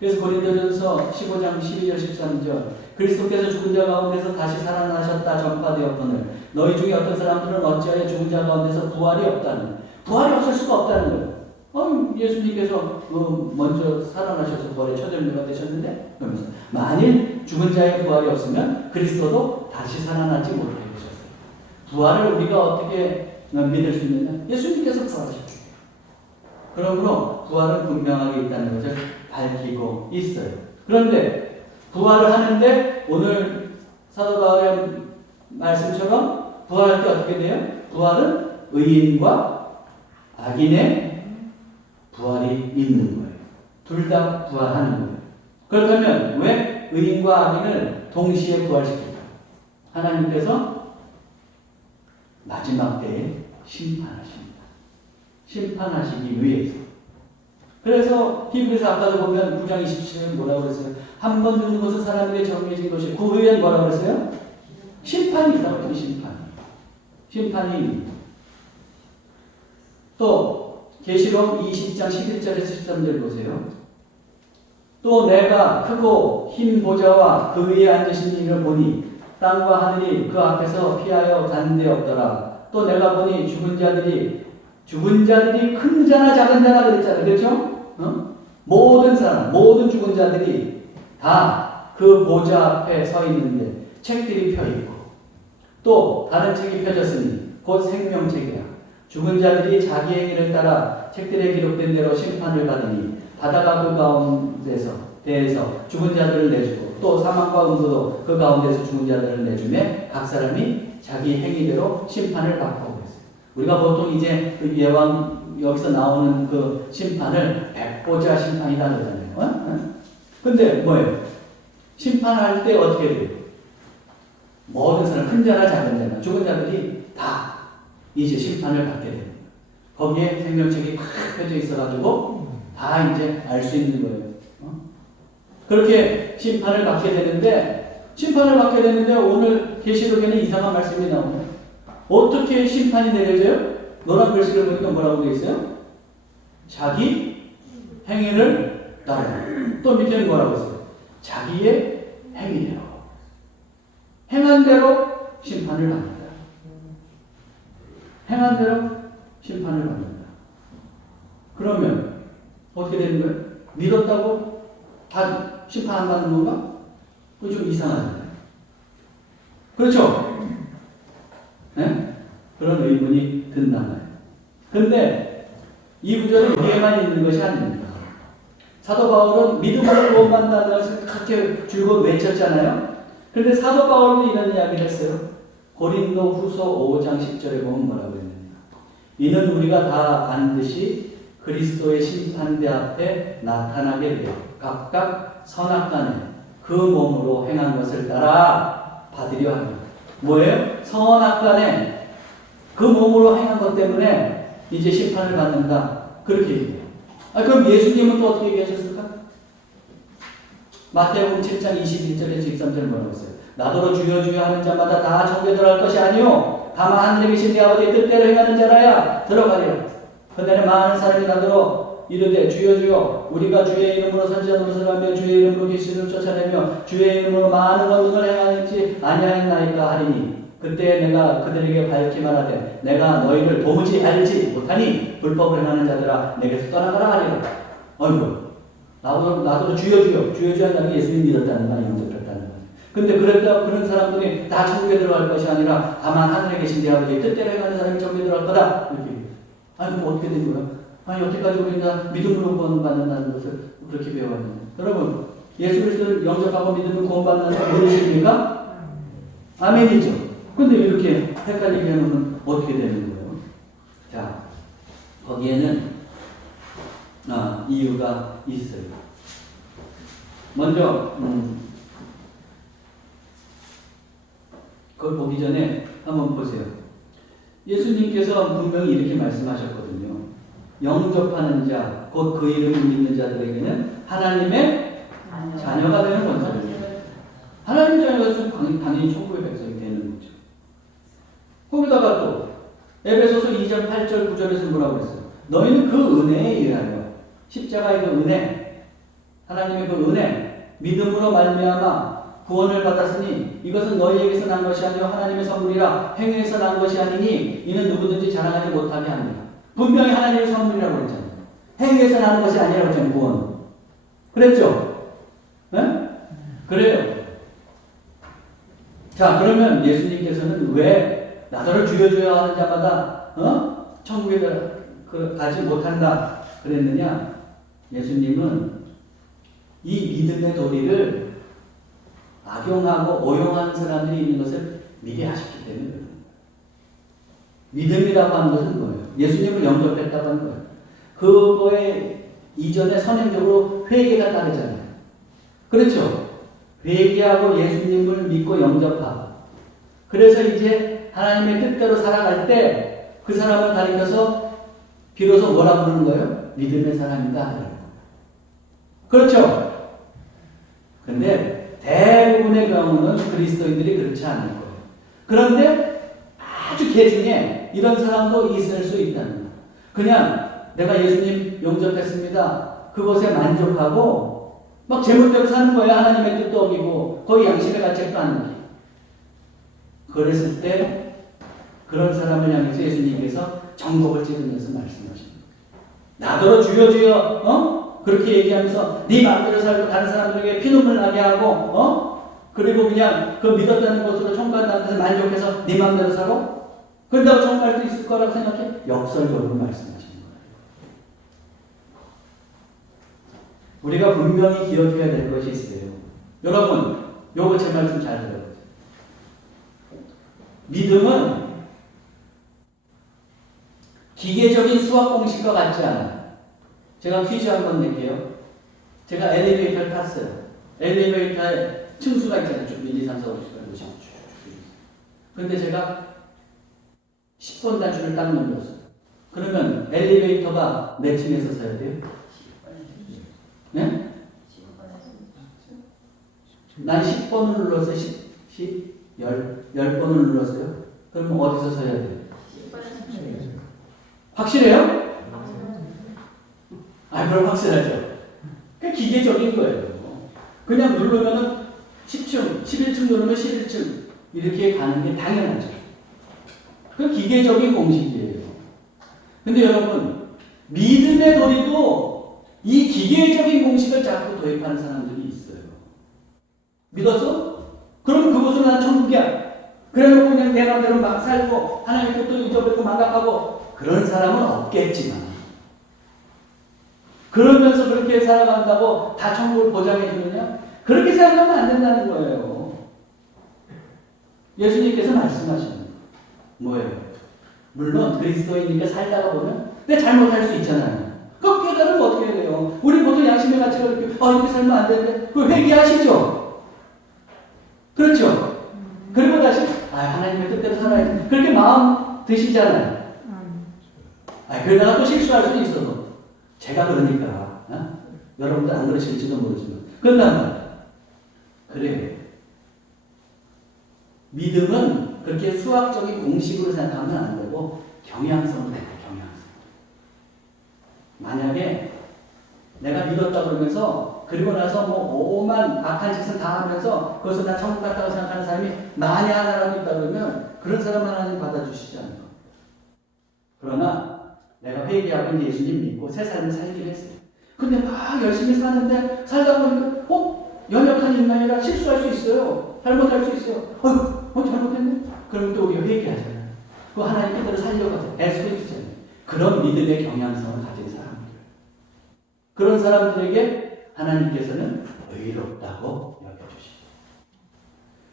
그래서 고린도전서 15장 12절 13절 그리스도께서 죽은 자 가운데서 다시 살아나셨다 전파되었거늘 너희 중에 어떤 사람들은 어찌하여 죽은 자 가운데서 부활이 없다는 거예요. 부활이 없을 수가 없다는 거예요. 예수님께서 먼저 살아나셔서 부활의 첫 열매가 되셨는데 그러면서 만일 죽은 자의 부활이 없으면 그리스도도 다시 살아나지 못하게 되셨어요. 부활을 우리가 어떻게 믿을 수 있느냐? 예수님께서 부활하셨어요. 그러므로 부활은 분명하게 있다는 것을 밝히고 있어요. 그런데 부활을 하는데 오늘 사도 바울의 말씀처럼 부활할 때 어떻게 돼요? 부활은 의인과 악인의 부활이 있는 거예요. 둘 다 부활하는 거예요. 그렇다면 왜 의인과 악인을 동시에 부활시킬까? 하나님께서 마지막 때에 심판하십니다. 심판하시기 위해서. 그래서 히브리서 아까도 보면 9장 27절에 뭐라고 그랬어요? 한 번 죽는 것은 사람에게 정해진 것이 그 후에는 뭐라고 그랬어요? 심판이라고. 심판이. 또 계시록 20장 11절에서 13절 보세요. 또 내가 크고 흰 보좌와 그 위에 앉으신 이를 보니 땅과 하늘이 그 앞에서 피하여 간 데 없더라. 또 내가 보니 죽은 자들이 큰 자나 작은 자나 그랬잖아요. 그렇죠? 모든 사람, 모든 죽은 자들이 다 그 보좌 앞에 서 있는데 책들이 펴 있고 또 다른 책이 펴졌으니 곧 생명책이라. 죽은 자들이 자기 행위를 따라 책들에 기록된 대로 심판을 받으니 바다가 그 가운데서 대해서 죽은 자들을 내주고 또 사망과 음부도 그 가운데서 죽은 자들을 내주매 각 사람이 자기 행위대로 심판을 받고 그랬어요. 우리가 보통 이제 그 예왕 여기서 나오는 그 심판을 백보자 심판이다 그러잖아요. 근데 뭐예요? 심판할 때 어떻게 돼요? 모든 사람, 큰 자나 작은 자나 죽은 자들이 다 이제 심판을 받게 됩니다. 거기에 생명책이 팍 펴져 있어가지고 다 이제 알 수 있는 거예요. 그렇게 심판을 받게 되는데 오늘 계시록에는 이상한 말씀이 나옵니다. 어떻게 심판이 내려져요? 노란 글씨를 보니까 뭐라고 되어 있어요? 자기 행위를 따라. 또 밑에는 뭐라고 했어요? 자기의 행위대로. 행한 대로 심판을 받는다. 행한 대로 심판을 받는다. 그러면 어떻게 되는 거예요? 믿었다고 다 심판 안 받는 건가? 그거 좀 이상하잖아요. 그렇죠? 네? 그런 의문이 든단 말이에요. 근데 이 구절은 위에만 있는 것이 아닙니다. 사도 바울은 믿음으로 구원받는다는 것을 그렇게 즐거워 외쳤잖아요. 그런데 사도 바울도 이런 이야기를 했어요. 고린도 후서 5장 10절에 보면 뭐라고 했느냐. 이는 우리가 다 반드시 그리스도의 심판대 앞에 나타나게 되어 각각 선악간에 그 몸으로 행한 것을 따라 받으려 합니다. 뭐예요? 선악간에 그 몸으로 행한 것 때문에 이제 심판을 받는다. 그렇게 얘기해요. 그럼 예수님은 또 어떻게 얘기하셨을까? 마태복음 7장 21절에서 23절 뭐라고 했어요? 나더러 주여 주여 하는 자마다 다 천국에 들어갈 것이 아니요 다만 하늘에 계신 네 아버지의 뜻대로 행하는 자라야 들어가리라. 그날에 많은 사람이 나더러 이르되 주여 주여 우리가 주의 이름으로 선지자노릇을 하며 주의 이름으로 귀신을 쫓아내며 주의 이름으로 많은 권능을 행하지 아니하였나이까 하리니 그때 내가 그들에게 밝히 말하되 내가 너희를 도무지 알지 못하니 불법을 행하는 자들아 내게서 떠나가라 하리라. 어이구 나도 주여 주여 한다면 예수님 믿었다는 거 영접했다는 거. 근데 그런 사람들이 다 천국에 들어갈 것이 아니라 다만 하늘에 계신 내 아버지의 뜻대로 행하는 사람이 천국에 들어갈 거다. 이렇게. 그럼 어떻게 된 거야? 여태까지 우리가 믿음으로 구원받는다는 것을 그렇게 배워왔는데. 여러분, 예수 그리스도를 영접하고 믿음을 구원받는다는 게 무엇입니까? 아멘이죠. 근데 이렇게 헷갈리게 하면 어떻게 되는 거예요? 자, 거기에는 이유가 있어요. 먼저 그걸 보기 전에 한번 보세요. 예수님께서 분명히 이렇게 말씀하셨거든요. 영접하는 자, 곧 그 이름을 믿는 자들에게는 하나님의 자녀가 되는 건설입니다. 하나님 자녀가 되면 당연히 천국의 백성이 되는 거죠. 거기다가 또 에베소서 2장 8절 9절에서 뭐라고 그랬어요? 너희는 그 은혜에 의하여 십자가의 그 은혜, 하나님의 그 은혜, 믿음으로 말미암아 구원을 받았으니 이것은 너희에게서 난 것이 아니요 하나님의 선물이라 행위에서 난 것이 아니니 이는 누구든지 자랑하지 못하게 합니다. 분명히 하나님의 선물이라고 그랬잖아요. 행위에서 나는 것이 아니라고 했잖아요. 구원은. 그랬죠? 네? 그래요. 자, 그러면 예수님께서는 왜 나더러 주여 주여 하는 자마다 천국에 가지 못한다 그랬느냐? 예수님은 이 믿음의 도리를 악용하고 오용하는 사람들이 있는 것을 미리 아셨기 때문에 그런 거예요. 믿음이라고 하는 것은 뭐예요? 예수님을 영접했다고 하는 거예요. 그거에 이전에 선행적으로 회개가 따르잖아요. 그렇죠? 회개하고 예수님을 믿고 영접하고 그래서 이제 하나님의 뜻대로 살아갈 때 그 사람을 가리켜서 비로소 뭐라 부르는 거예요? 믿음의 사람이다. 그렇죠? 근데 대부분의 경우는 그리스도인들이 그렇지 않을 거예요. 그런데 아주 개중에 이런 사람도 있을 수 있다는 거예요. 그냥 내가 예수님 영접했습니다. 그것에 만족하고 막 제멋대로 사는 거예요. 하나님의 뜻도 어기고 거기 양심의 가책도 안 느끼고. 그랬을 때 그런 사람을 향해서 예수님께서 정복을 찍으면서 말씀하십니다. 나더러 주여 주여 그렇게 얘기하면서 네 마음대로 살고 다른 사람들에게 피눈물 나게 하고 그리고 그냥 그 믿었다는 것으로 천국한다는 데서 만족해서 네 마음대로 살아? 그런다고 천국할 수 있을 거라고 생각해? 역설적으로 말씀하시는 거예요. 우리가 분명히 기억해야 될 것이 있어요. 여러분, 요거 제 말씀 잘 들어요. 믿음은 기계적인 수학 공식과 같지 않아요. 제가 퀴즈 한번 낼게요. 제가 엘리베이터를 탔어요. 엘리베이터에 층수가 있잖아요. 1, 2, 3, 4, 5, 6, 7, 8, 9, 10. 근데 제가 10번 단추를 딱 눌렀어요. 그러면 엘리베이터가 몇 층에서 서야 돼요? 네? 난 10번을 눌렀어요. 10번을 눌렀어요. 그러면 어디서 서야 돼요? 확실해요? 그럼 확실하죠. 그게 기계적인 거예요. 그냥 누르면은 10층, 11층 누르면 11층 이렇게 가는 게 당연하죠. 그 기계적인 공식이에요. 근데 여러분, 믿음의 도리도 이 기계적인 공식을 자꾸 도입하는 사람들이 있어요. 믿었어? 그럼 그곳은 난 천국이야. 그래놓고 그냥 내 마음대로 막 살고 하나님의 뜻도 잊어버리고 망각하고 그런 사람은 없겠지만 그러면서 그렇게 살아간다고 다 천국을 보장해 주느냐? 그렇게 생각하면 안 된다는 거예요. 예수님께서 말씀하시는 뭐예요? 물론 그리스도인이니까 살다가 보면 내 잘못할 수 있잖아요. 그 깨달으면 어떻게 해야 돼요? 우리 보통 양심의 가치가 이렇게 이렇게 살면 안 되는데 그걸 회개하시죠? 그렇죠? 그리고 다시 하나님의 뜻대로 살아야지. 그렇게 마음 드시잖아요. 그러다가 또 실수할 수도 있어도 제가 그러니까 여러분들 안 그러실지도 모르지만 그런단 말이에요. 그래요. 믿음은 그렇게 수학적인 공식으로 생각하면 안 되고 경향성으로 해야 돼요. 경향성. 만약에 내가 믿었다 그러면서 그리고 나서 오만 악한 짓을 다 하면서 그것을 나 천국 같다고 생각하는 사람이 만약 하나라도 있다 그러면 그런 사람 하나님 받아주시지 않는 거예요. 그러나 내가 회개하고 예수님 믿고 새 삶을 살기로 했어요. 근데 막 열심히 사는데 살다 보니까 연약한 인간이라 실수할 수 있어요. 잘못할 수 있어요. 잘못했네? 그러면 또 우리가 회개하잖아요. 그 하나님 뜻대로 살려고 하죠. 애쓰고 있잖아요. 그런 믿음의 경향성을 가진 사람들. 그런 사람들에게 하나님께서는 의롭다고 여겨주시고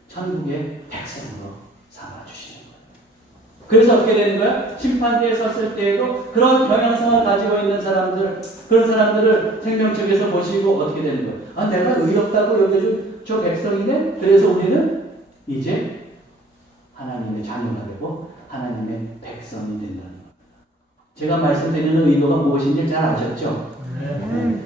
천국의 백성으로 삼아주시고 그래서 어떻게 되는 거야? 심판대에 섰을 때에도 그런 경향성을 가지고 있는 사람들, 그런 사람들을 생명책에서 보시고 어떻게 되는 거야? 아, 내가 의롭다고 여겨준 저 백성이네? 그래서 우리는 이제 하나님의 자녀가 되고 하나님의 백성이 된다는 거예요. 제가 말씀드리는 의도가 무엇인지 잘 아셨죠?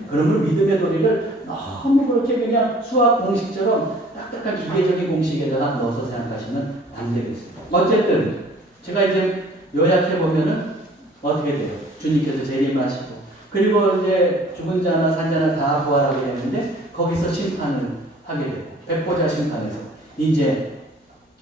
그러면 믿음의 도리를 너무 그렇게 그냥 수학 공식처럼 딱딱한 기계적인 공식에다가 넣어서 생각하시면 안 되겠습니다. 어쨌든 제가 이제 요약해 보면은 어떻게 돼요? 주님께서 재림하시고 그리고 이제 죽은 자나 산 자나 다 부활하게 되는데 거기서 심판을 하게 돼요. 백보자 심판에서 이제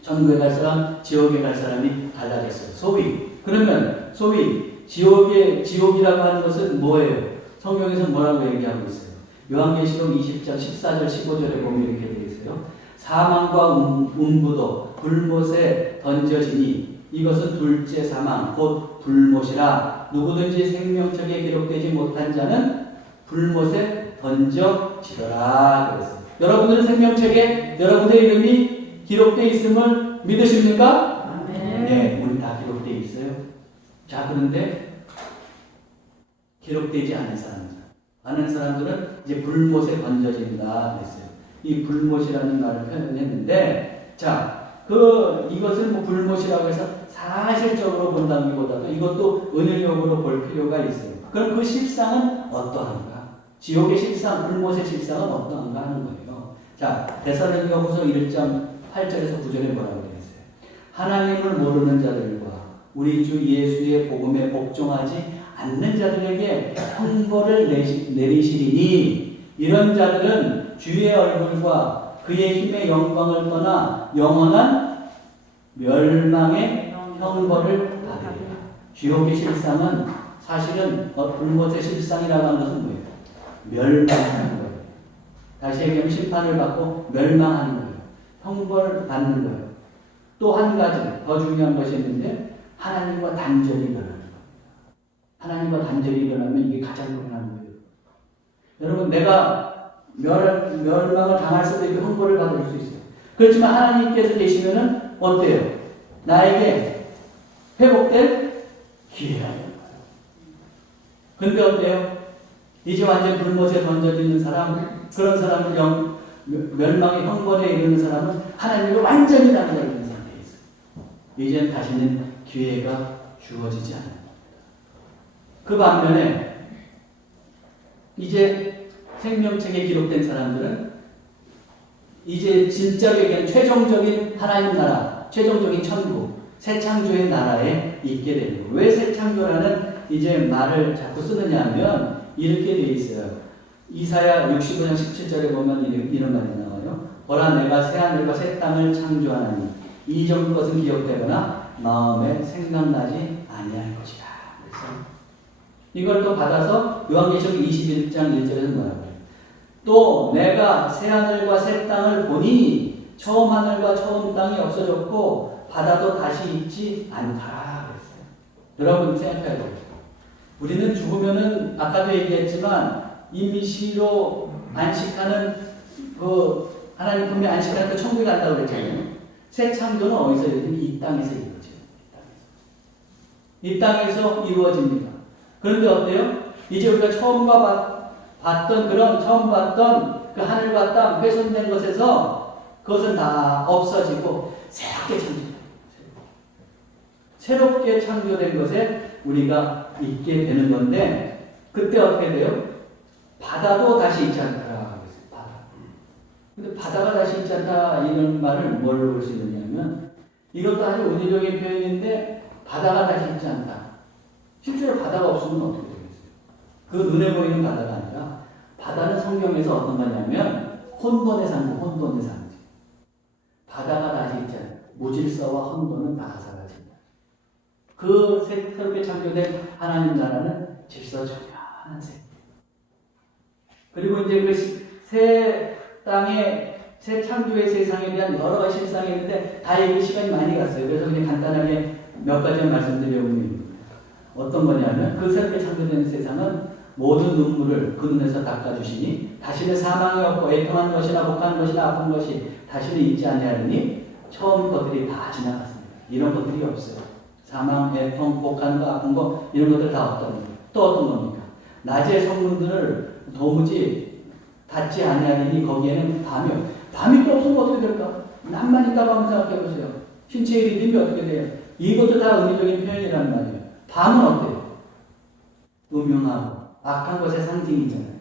천국에 갈 사람, 지옥에 갈 사람이 달라졌어요. 그러면 소위 지옥이라고 하는 것은 뭐예요? 성경에서 뭐라고 얘기하고 있어요? 요한계시록 20장 14절 15절에 보면 이렇게 되어 있어요. 사망과 음부도 불못에 던져지니 이것은 둘째 사망 곧 불못이라 누구든지 생명책에 기록되지 못한 자는 불못에 던져지더라 그랬어요. 여러분들은 생명책에 여러분의 이름이 기록되어 있음을 믿으십니까? 네, 우리 다 기록되어 있어요. 자, 그런데 기록되지 않은 사람들은 이제 불못에 던져진다 그랬어요. 이 불못이라는 말을 표현했는데, 자, 이것을 뭐 불못이라고 해서 사실적으로 본다기보다도 이것도 은혜적으로 볼 필요가 있어요. 그럼 그 실상은 어떠한가? 지옥의 실상, 불못의 실상은 어떠한가 하는 거예요. 자, 데살로니가후서 1장 8절에서 9절에 뭐라고 되어 있어요? 하나님을 모르는 자들과 우리 주 예수의 복음에 복종하지 않는 자들에게 형벌을 내리시리니 이런 자들은 주의 얼굴과 그의 힘의 영광을 떠나 영원한 멸망의 형벌을 받으리라. 지옥의 실상은 사실은 불못의 실상이라고 하는 것은 뭐예요? 멸망하는 거예요. 다시 얘기하면 심판을 받고 멸망하는 거예요. 형벌 받는 거예요. 또 한 가지 더 중요한 것이 있는데 하나님과 단절이 일어나는 거예요. 하나님과 단절이 일어나면 이게 가장 불안한 거예요. 여러분, 내가 멸망을 당할 수도 있고 형벌을 받을 수 있어요. 그렇지만 하나님께서 계시면은 어때요? 나에게 회복될 기회가 있는 거예요. 근데 어때요? 이제 완전 불못에 던져지는 사람, 그런 사람은 멸망의 형벌에 이르는 사람은 하나님을 완전히 나누어 있는 상태에 있어요. 이제는 다시는 기회가 주어지지 않아요. 그 반면에 이제 생명책에 기록된 사람들은 이제 진짜로 얘기하는 최종적인 하나님 나라, 최종적인 천국, 새 창조의 나라에 있게 되는 거예요. 왜 새 창조라는 이제 말을 자꾸 쓰느냐 하면 이렇게 되어 있어요. 이사야 65장 17절에 보면 이런 말이 나와요. 보라 내가 새 하늘과 새 땅을 창조하나니 이전 것은 기억되거나 마음에 생각나지 아니할 것이다. 그래서 이걸 또 받아서 요한계시록 21장 1절에서 뭐라고 해요? 또 내가 새 하늘과 새 땅을 보니 처음 하늘과 처음 땅이 없어졌고 바다도 다시 있지 않더라 그랬어요. 여러분 생각해야 돼요. 우리는 죽으면은 아까도 얘기했지만 임시로 안식하는 하나님 품에 안식하는 그 천국에 간다고 그랬잖아요. 새 창조는 어디서 이루어지니? 이 땅에서 이루어져요. 이 땅에서 이루어집니다. 그런데 어때요? 이제 우리가 처음 봤던 그 하늘과 땅 훼손된 것에서 그것은 다 없어지고 새롭게 창조돼요. 새롭게 창조된 것에 우리가 있게 되는 건데 그때 어떻게 돼요? 바다도 다시 있지 않더라. 바다. 근데 바다가 다시 있지 않다 이런 말을 뭘로 볼 수 있느냐면 이것도 아주 은유적인 표현인데 바다가 다시 있지 않다. 실제로 바다가 없으면 어떻게 되겠어요? 그 눈에 보이는 바다가 아니라 바다는 성경에서 어떤 거냐면 혼돈의 상징, 혼돈의 상징. 바다가 다시 있지 않다. 무질서와 혼돈은 다 사라진다. 그 새롭게 창조된 하나님 나라는 질서정연한 새. 그리고 이제 그 새 땅에 새 창조의 세상에 대한 여러 가지 실상이 있는데 다 얘기 시간이 많이 갔어요. 그래서 그냥 간단하게 몇 가지만 말씀드려보면 어떤 거냐면 그 새롭게 창조된 세상은 모든 눈물을 그 눈에서 닦아주시니 다시는 사망이 없고 애통하는 것이나 복하는 것이나 아픈 것이 다시는 있지 아니하리니 처음 것들이 다 지나갔습니다. 이런 것들이 없어요. 사망, 애통, 복하는 거, 아픈 거 이런 것들 다 없다는 거예요. 또 어떤 겁니까? 낮의 성문들을 도무지 닫지 아니하니 거기에는 밤이 또 없으면 어떻게 될까? 낮만 있다고 한번 생각해 보세요. 신체의 리듬이 어떻게 돼요? 이것도 다 은유적인 표현이란 말이에요. 밤은 어때요? 음흉하고 악한 것의 상징이잖아요.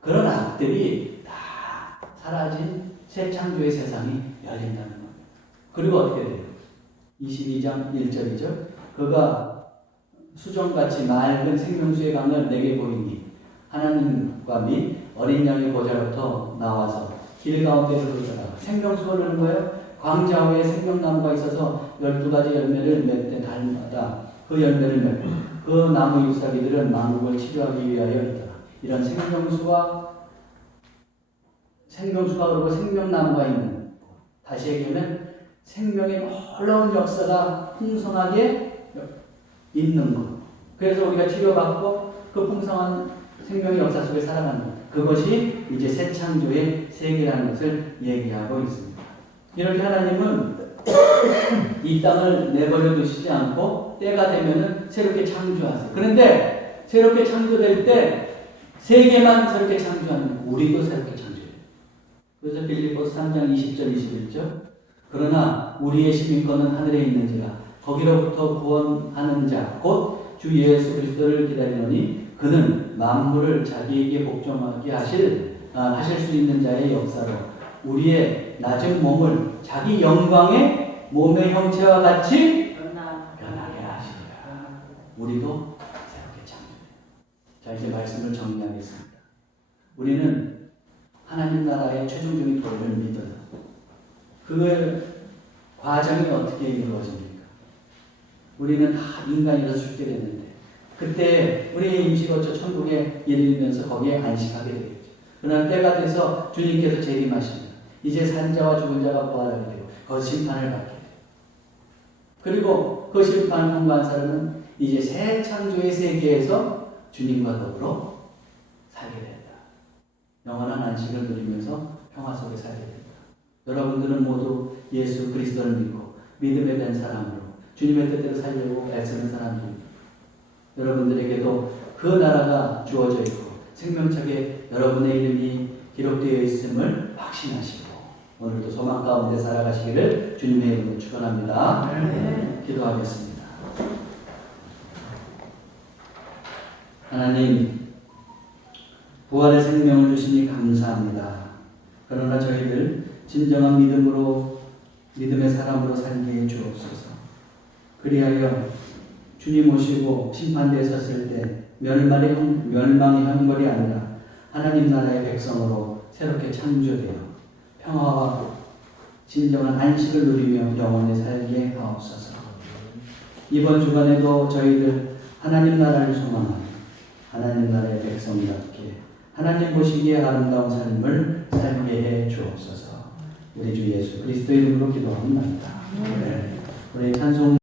그런 악들이 다 사라진 새 창조의 세상이 열린다는 겁니다. 그리고 어떻게 돼요? 22장 1절이죠. 그가 수정같이 맑은 생명수의 강을 내게 보이니 하나님과 및 어린 양의 보좌로부터 나와서 길 가운데서 흐르더라. 생명수가 흐르는 거예요. 광자 위에 생명나무가 있어서 12가지 열매를 맺되 달마다 그 열매를 맺고 그 나무 잎사귀들은 만국을 치료하기 위하여 있더라. 이런 생명수가 그리고 생명나무가 있는, 다시 얘기하면 생명의 놀라운 역사가 풍성하게 있는 것. 그래서 우리가 치료받고 그 풍성한 생명의 역사 속에 살아가는 것. 그것이 이제 새 창조의 세계라는 것을 얘기하고 있습니다. 이렇게 하나님은 이 땅을 내버려 두시지 않고 때가 되면은 새롭게 창조하세요. 그런데 새롭게 창조될 때 세계만 새롭게 창조하는, 우리도 새롭게 창조해요. 그래서 빌립보서 3장 20절 21절 그러나 우리의 시민권은 하늘에 있는지라 거기로부터 구원하는 자 곧 주 예수 그리스도를 기다리노니 그는 만물을 자기에게 복종하게 하실 수 있는 자의 역사로 우리의 낮은 몸을 자기 영광의 몸의 형체와 같이 변하게 하시리라. 우리도 새롭게 창조해요. 자, 이제 말씀을 정리하겠습니다. 우리는 하나님 나라의 최종적인 도래를 믿어요. 그 과정이 어떻게 이루어집니까? 우리는 다 인간이라서 죽게 되는데 그때 우리의 임시거처 천국에 이르면서 거기에 안식하게 되겠죠. 그러나 때가 돼서 주님께서 재림하십니다. 이제 산자와 죽은 자가 부활하게 되고 거기서 심판을 받게 돼요. 그리고 그 심판 통과한 사람은 이제 새 창조의 세계에서 주님과 더불어 살게 된다. 영원한 안식을 누리면서 평화 속에 살게 된다. 여러분들은 모두 예수 그리스도를 믿고 믿음에 대한 사람으로 주님의 뜻대로 살려고 애쓰는 사람들입니다. 여러분들에게도 그 나라가 주어져 있고 생명책에 여러분의 이름이 기록되어 있음을 확신하시고 오늘도 소망 가운데 살아가시기를 주님의 이름으로 축원합니다. 기도하겠습니다. 하나님, 부활의 생명을 주시니 감사합니다. 그러나 저희들 진정한 믿음의 사람으로 살게 해 주옵소서. 그리하여 주님 오시고 심판대에 섰을 때 멸망의 형벌이 아니라 하나님 나라의 백성으로 새롭게 창조되어 평화와 진정한 안식을 누리며 영원히 살게 하옵소서. 이번 주간에도 저희들 하나님 나라를 소망하며 하나님 나라의 백성답게 하나님 보시기에 아름다운 삶을 살게 해 주옵소서. 우리 주 예수 그리스도 이름으로 기도합니다. 우리 찬송